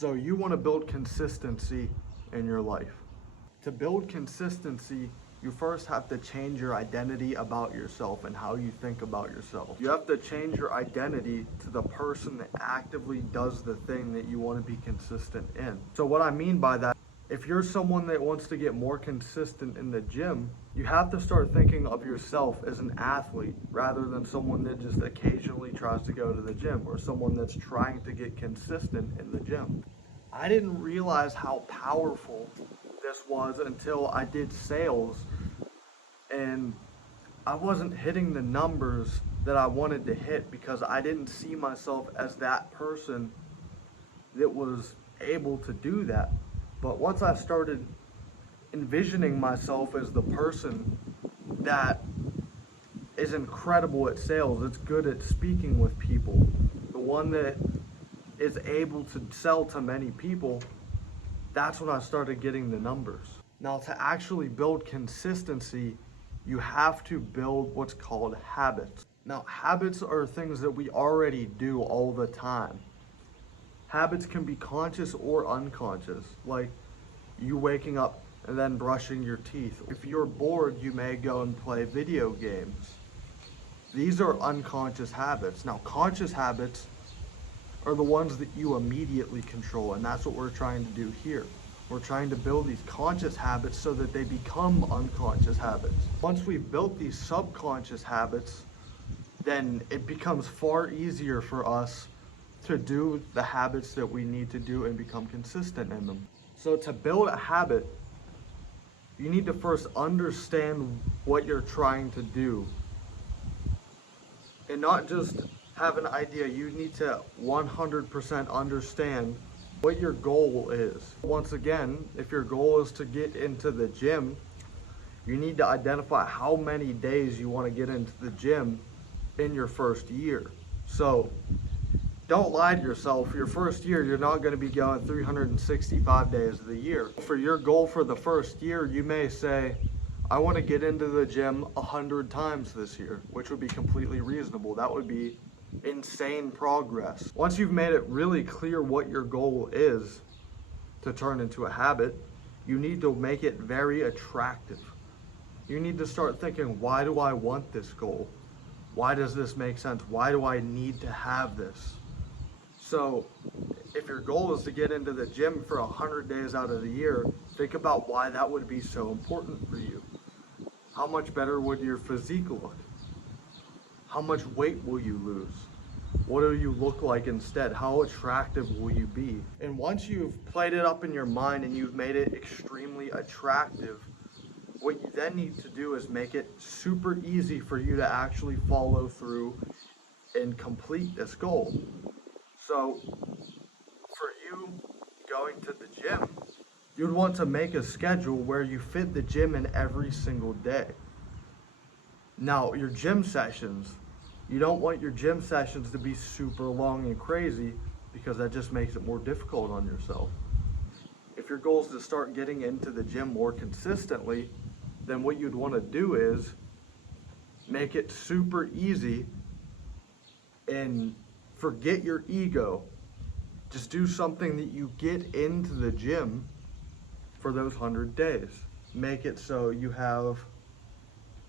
So you want to build consistency in your life. To build consistency, you first have to change your identity about yourself and how you think about yourself. You have to change your identity to the person that actively does the thing that you want to be consistent in. So what I mean by that, if you're someone that wants to get more consistent in the gym, you have to start thinking of yourself as an athlete rather than someone that just occasionally tries to go to the gym or someone that's trying to get consistent in the gym. I didn't realize how powerful this was until I did sales and I wasn't hitting the numbers that I wanted to hit because I didn't see myself as that person that was able to do that. But once I started envisioning myself as the person that is incredible at sales, it's good at speaking with people, the one that is able to sell to many people, that's when I started getting the numbers. Now, to actually build consistency, you have to build what's called habits. Now, habits are things that we already do all the time. Habits can be conscious or unconscious, like you waking up and then brushing your teeth. If you're bored, you may go and play video games. These are unconscious habits. Now, conscious habits are the ones that you immediately control, and that's what we're trying to do here. We're trying to build these conscious habits so that they become unconscious habits. Once we've built these subconscious habits, then it becomes far easier for us to do the habits that we need to do and become consistent in them. So to build a habit, you need to first understand what you're trying to do and not just have an idea. You need to 100% understand what your goal is. Once again, if your goal is to get into the gym, you need to identify how many days you want to get into the gym in your first year. So don't lie to yourself. Your first year, you're not going to be going 365 days of the year. For your goal for the first year, you may say, I want to get into the gym 100 times this year, which would be completely reasonable. That would be insane progress. Once you've made it really clear what your goal is to turn into a habit, you need to make it very attractive. You need to start thinking, why do I want this goal? Why does this make sense? Why do I need to have this? So if your goal is to get into the gym for 100 days out of the year, think about why that would be so important for you. How much better would your physique look? How much weight will you lose? What do you look like instead? How attractive will you be? And once you've played it up in your mind and you've made it extremely attractive, what you then need to do is make it super easy for you to actually follow through and complete this goal. So for you going to the gym, you'd want to make a schedule where you fit the gym in every single day. Now, your gym sessions, you don't want your gym sessions to be super long and crazy because that just makes it more difficult on yourself. If your goal is to start getting into the gym more consistently, then what you'd want to do is make it super easy and forget your ego. Just do something that you get into the gym for those 100 days. Make it so you have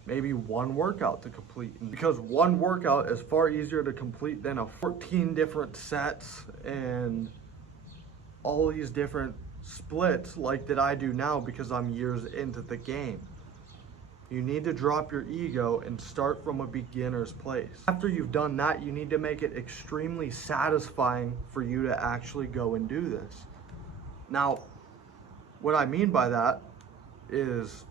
maybe one workout to complete. Because one workout is far easier to complete than 14 different sets and all these different splits like that I do now because I'm years into the game. You need to drop your ego and start from a beginner's place. After you've done that, you need to make it extremely satisfying for you to actually go and do this. Now, what I mean by that is,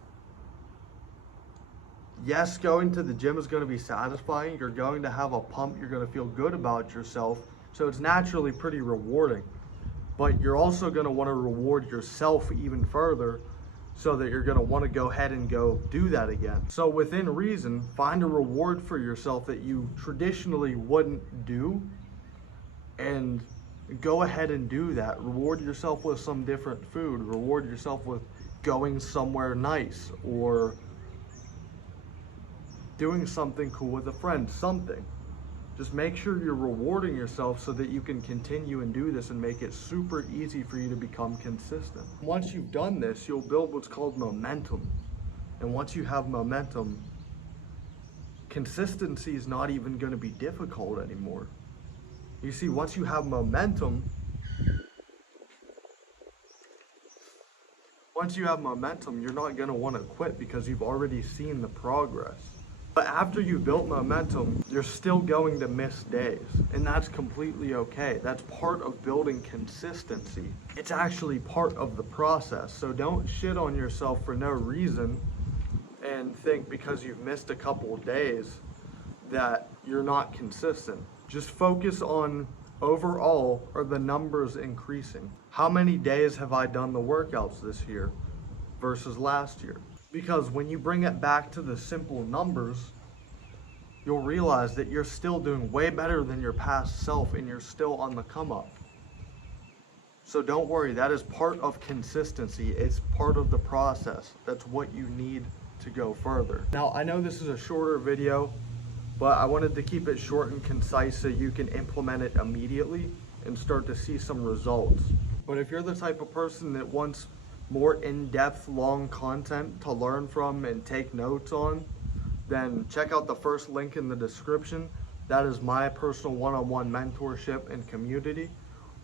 yes, going to the gym is going to be satisfying. You're going to have a pump. You're going to feel good about yourself. So it's naturally pretty rewarding. But you're also going to want to reward yourself even further so that you're going to want to go ahead and go do that again. So within reason, find a reward for yourself that you traditionally wouldn't do and go ahead and do that. Reward yourself with some different food. Reward yourself with going somewhere nice or doing something cool with a friend, something. Just make sure you're rewarding yourself so that you can continue and do this and make it super easy for you to become consistent. Once you've done this, you'll build what's called momentum. And once you have momentum, consistency is not even going to be difficult anymore. You see, once you have momentum, you're not going to want to quit because you've already seen the progress. But after you've built momentum, you're still going to miss days, and that's completely okay. That's part of building consistency. It's actually part of the process. So don't shit on yourself for no reason and think because you've missed a couple of days that you're not consistent. Just focus on overall, are the numbers increasing? How many days have I done the workouts this year versus last year? Because when you bring it back to the simple numbers, you'll realize that you're still doing way better than your past self and you're still on the come up. So don't worry, that is part of consistency. It's part of the process. That's what you need to go further. Now, I know this is a shorter video, but I wanted to keep it short and concise so you can implement it immediately and start to see some results. But if you're the type of person that wants more in-depth, long content to learn from and take notes on, then check out the first link in the description. That is my personal one-on-one mentorship and community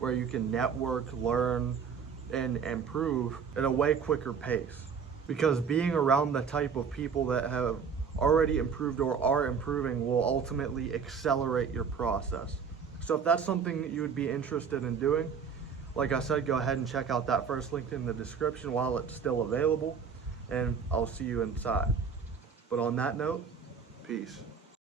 where you can network, learn, and improve at a way quicker pace. Because being around the type of people that have already improved or are improving will ultimately accelerate your process. So if that's something that you would be interested in doing, like I said, go ahead and check out that first link in the description while it's still available, and I'll see you inside. But on that note, peace.